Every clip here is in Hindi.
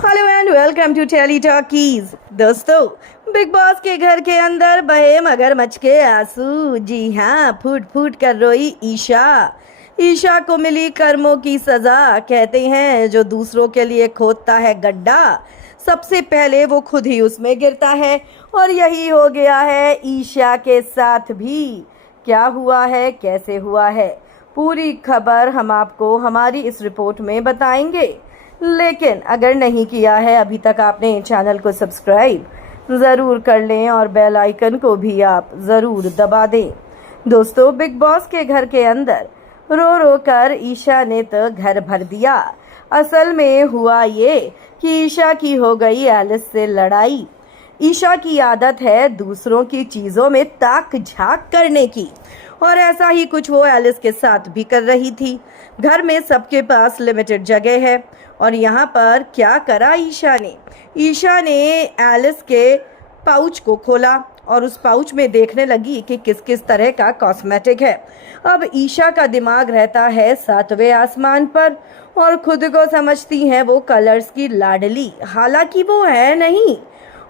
Hello and welcome to Tele Talkies. दोस्तों, बिग बॉस के घर के अंदर बहे मगरमच्छ के आंसू। जी हाँ, फूट फूट कर रोई ईशा। ईशा को मिली कर्मों की सजा। कहते हैं जो दूसरों के लिए खोदता है गड्ढा, सबसे पहले वो खुद ही उसमें गिरता है। और यही हो गया है ईशा के साथ भी। क्या हुआ है, कैसे हुआ है, पूरी खबर हम आपको हमारी इस रिपोर्ट में बताएंगे। लेकिन अगर नहीं किया है अभी तक आपने चैनल को सब्सक्राइब ज़रूर कर लें और बेल आइकन को भी आप ज़रूर दबा दें। दोस्तों, बिग बॉस के घर के अंदर रो रो कर ईशा ने तो घर भर दिया। असल में हुआ ये कि ईशा की हो गई एलिस से लड़ाई। ईशा की आदत है दूसरों की चीज़ों में ताक झांक करने की, और ऐसा ही कुछ वो एलिस के साथ भी कर रही थी। घर में सबके पास लिमिटेड जगह है, और यहाँ पर क्या करा ईशा ने एलिस के पाउच को खोला और उस पाउच में देखने लगी कि किस किस तरह का कॉस्मेटिक है। अब ईशा का दिमाग रहता है 7वें आसमान पर, और खुद को समझती हैं वो कलर्स की लाडली, हालांकि वो है नहीं।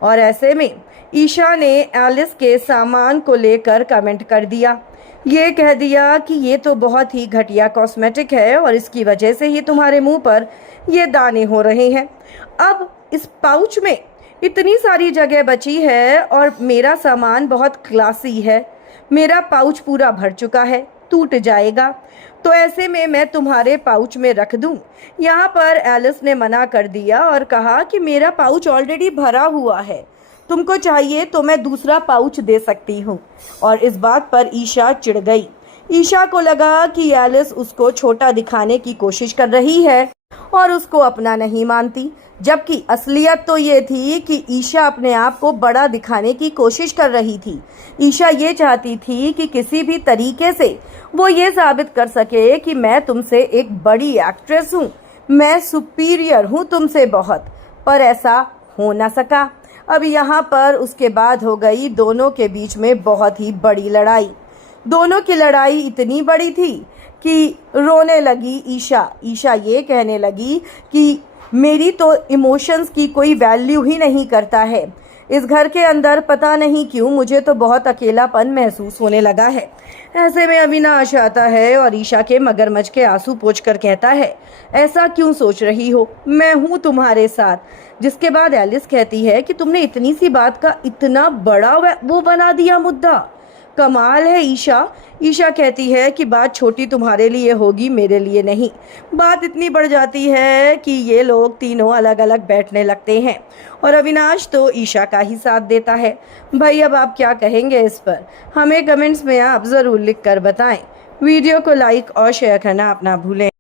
और ऐसे में ईशा ने एलिस के सामान को लेकर कमेंट कर दिया। ये कह दिया कि ये तो बहुत ही घटिया कॉस्मेटिक है और इसकी वजह से ही तुम्हारे मुंह पर ये दाने हो रहे हैं। अब इस पाउच में इतनी सारी जगह बची है और मेरा सामान बहुत क्लासी है, मेरा पाउच पूरा भर चुका है, टूट जाएगा, तो ऐसे में मैं तुम्हारे पाउच में रख दूं। यहाँ पर एलिस ने मना कर दिया और कहा कि मेरा पाउच ऑलरेडी भरा हुआ है, तुमको चाहिए तो मैं दूसरा पाउच दे सकती हूँ। और इस बात पर ईशा चिढ़ गई। ईशा को लगा कि एलिस उसको छोटा दिखाने की कोशिश कर रही है और उसको अपना नहीं मानती, जबकि असलियत तो ये थी कि ईशा अपने आप को बड़ा दिखाने की कोशिश कर रही थी। ईशा ये चाहती थी कि किसी भी तरीके से वो ये साबित कर सके कि मैं तुमसे एक बड़ी एक्ट्रेस हूँ, मैं सुपीरियर हूँ तुमसे बहुत, पर ऐसा हो ना सका। अब यहाँ पर उसके बाद हो गई दोनों के बीच में बहुत ही बड़ी लड़ाई। दोनों की लड़ाई इतनी बड़ी थी कि रोने लगी ईशा ये कहने लगी कि मेरी तो इमोशंस की कोई वैल्यू ही नहीं करता है। इस घर के अंदर पता नहीं क्यों मुझे तो बहुत अकेलापन महसूस होने लगा है। ऐसे में अविनाश आता है और ईशा के मगरमच्छ के आंसू पोंछ कर कहता है, ऐसा क्यों सोच रही हो, मैं हूँ तुम्हारे साथ। जिसके बाद एलिस कहती है कि तुमने इतनी सी बात का इतना बड़ा वो बना दिया मुद्दा, कमाल है ईशा कहती है कि बात छोटी तुम्हारे लिए होगी, मेरे लिए नहीं। बात इतनी बढ़ जाती है कि ये लोग तीनों अलग अलग बैठने लगते हैं और अविनाश तो ईशा का ही साथ देता है। भाई, अब आप क्या कहेंगे इस पर, हमें कमेंट्स में आप ज़रूर लिख कर बताएं। वीडियो को लाइक और शेयर करना अपना भूलें।